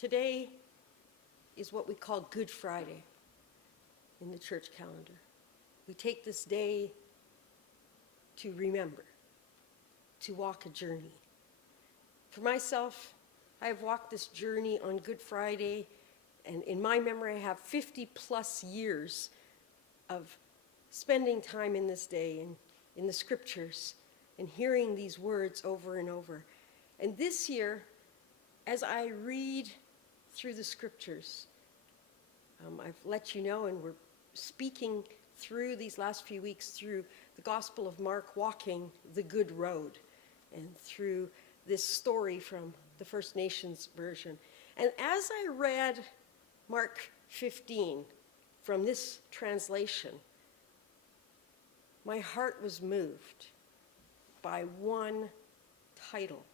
Today is what we call Good Friday in the church calendar. We take this day to remember, to walk a journey. For myself, I have walked this journey on Good Friday, and in my memory, I have 50 plus years of spending time in this day and in the scriptures and hearing these words over and over. And this year, as I read through the scriptures, I've let you know, and we're speaking through these last few weeks through the Gospel of Mark, walking the good road, and through this story from the First Nations version. And as I read Mark 15 from this translation, my heart was moved by one title.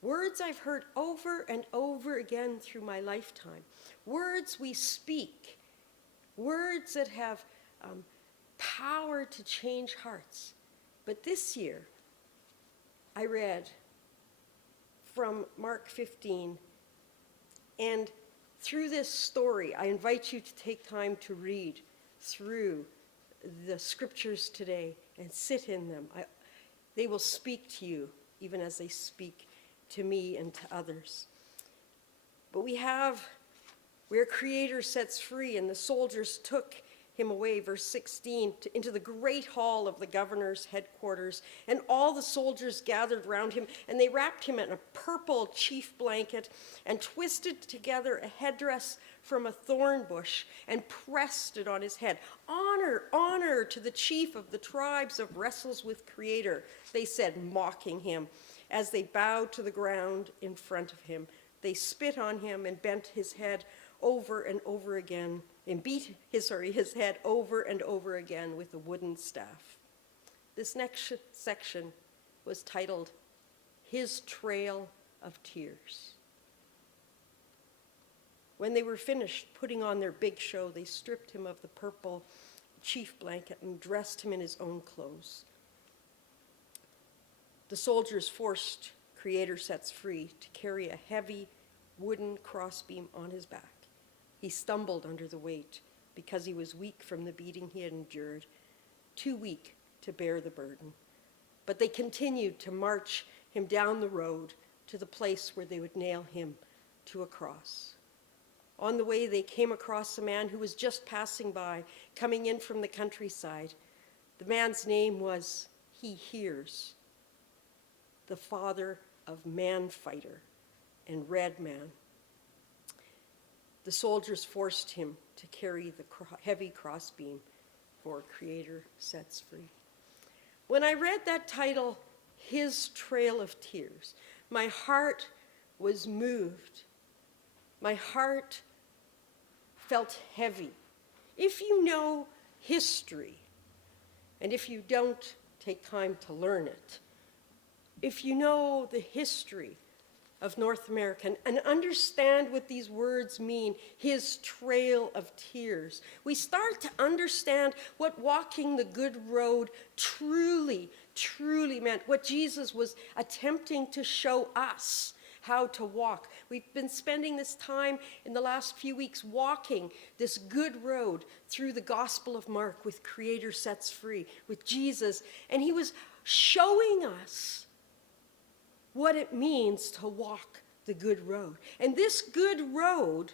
Words I've heard over and over again through my lifetime. Words we speak. Words that have power to change hearts. But this year, I read from Mark 15, and through this story, I invite you to take time to read through the scriptures today and sit in them. They will speak to you, even as they speak to me and to others. But where Creator sets free, and the soldiers took him away, verse 16, into the great hall of the governor's headquarters, and all the soldiers gathered round him, and they wrapped him in a purple chief blanket and twisted together a headdress from a thorn bush and pressed it on his head. Honor, honor to the chief of the tribes of wrestles with Creator, they said, mocking him. As they bowed to the ground in front of him, they spit on him and bent his head over and over again, and beat his head over and over again with a wooden staff. This next section was titled, His Trail of Tears. When they were finished putting on their big show, they stripped him of the purple chief blanket and dressed him in his own clothes. The soldiers forced Creator Sets Free to carry a heavy wooden crossbeam on his back. He stumbled under the weight because he was weak from the beating he had endured, too weak to bear the burden. But they continued to march him down the road to the place where they would nail him to a cross. On the way, they came across a man who was just passing by, coming in from the countryside. The man's name was He Hears, the father of Man Fighter and Red Man. The soldiers forced him to carry the heavy crossbeam, for Creator Sets Free. When I read that title, His Trail of Tears, my heart was moved. My heart felt heavy. If you know history, and if you don't take time to learn it, if you know the history of North America and understand what these words mean, His trail of tears, we start to understand what walking the good road truly, truly meant, what Jesus was attempting to show us how to walk. We've been spending this time in the last few weeks walking this good road through the Gospel of Mark with Creator Sets Free, with Jesus, and he was showing us what it means to walk the good road. And this good road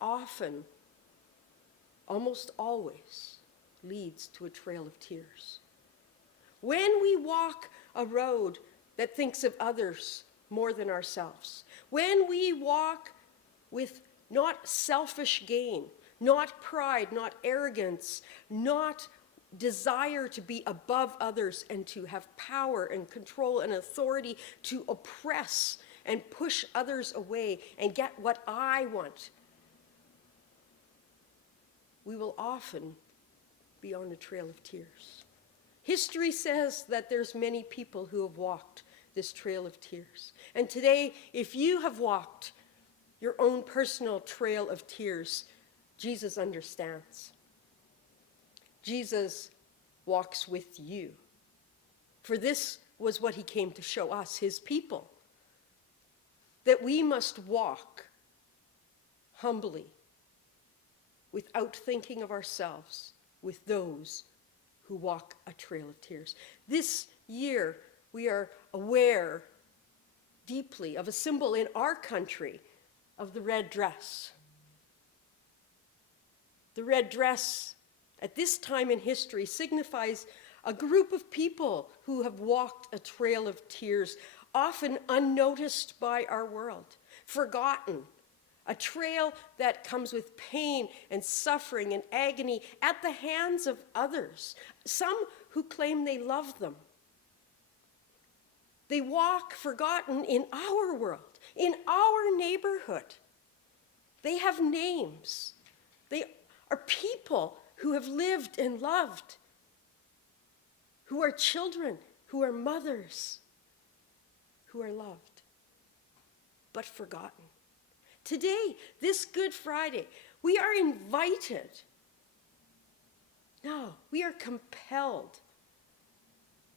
often, almost always, leads to a trail of tears. When we walk a road that thinks of others more than ourselves, when we walk with not selfish gain, not pride, not arrogance, not desire to be above others and to have power and control and authority to oppress and push others away and get what I want, we will often be on a trail of tears. History says that there's many people who have walked this trail of tears. And today, if you have walked your own personal trail of tears, Jesus understands. Jesus walks with you. For this was what he came to show us, his people, that we must walk humbly, without thinking of ourselves, with those who walk a trail of tears. This year, we are aware deeply of a symbol in our country of the red dress. The red dress, at this time in history, signifies a group of people who have walked a trail of tears, often unnoticed by our world, forgotten. A trail that comes with pain and suffering and agony at the hands of others, some who claim they love them. They walk forgotten in our world, in our neighborhood. They have names. They are people who have lived and loved, who are children, who are mothers, who are loved, but forgotten. Today, this Good Friday, we are invited. No, we are compelled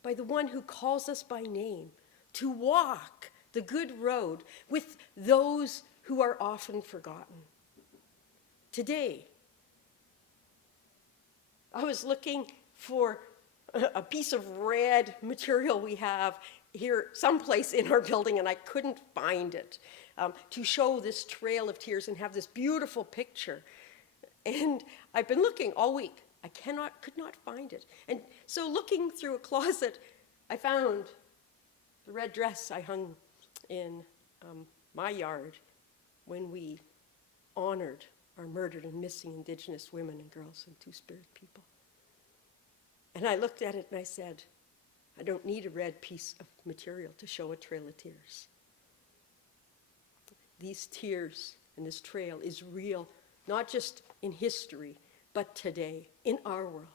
by the one who calls us by name to walk the good road with those who are often forgotten. Today, I was looking for a piece of red material we have here someplace in our building, and I couldn't find it, to show this trail of tears and have this beautiful picture. And I've been looking all week. I could not find it. And so looking through a closet, I found the red dress I hung in my yard when we honored our murdered and missing Indigenous women and girls and Two-Spirit people. And I looked at it and I said, I don't need a red piece of material to show a trail of tears. These tears and this trail is real, not just in history, but today, in our world.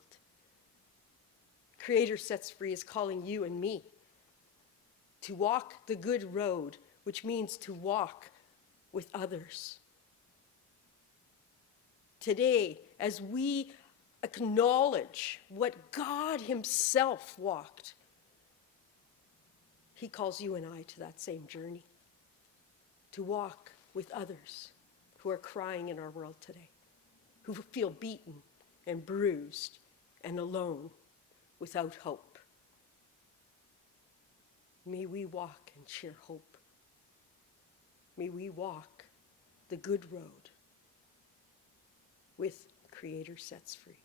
Creator Sets Free is calling you and me to walk the good road, which means to walk with others. Today, as we acknowledge what God Himself walked, He calls you and I to that same journey, to walk with others who are crying in our world today, who feel beaten and bruised and alone without hope. May we walk and share hope. May we walk the good road with Creator Sets Free.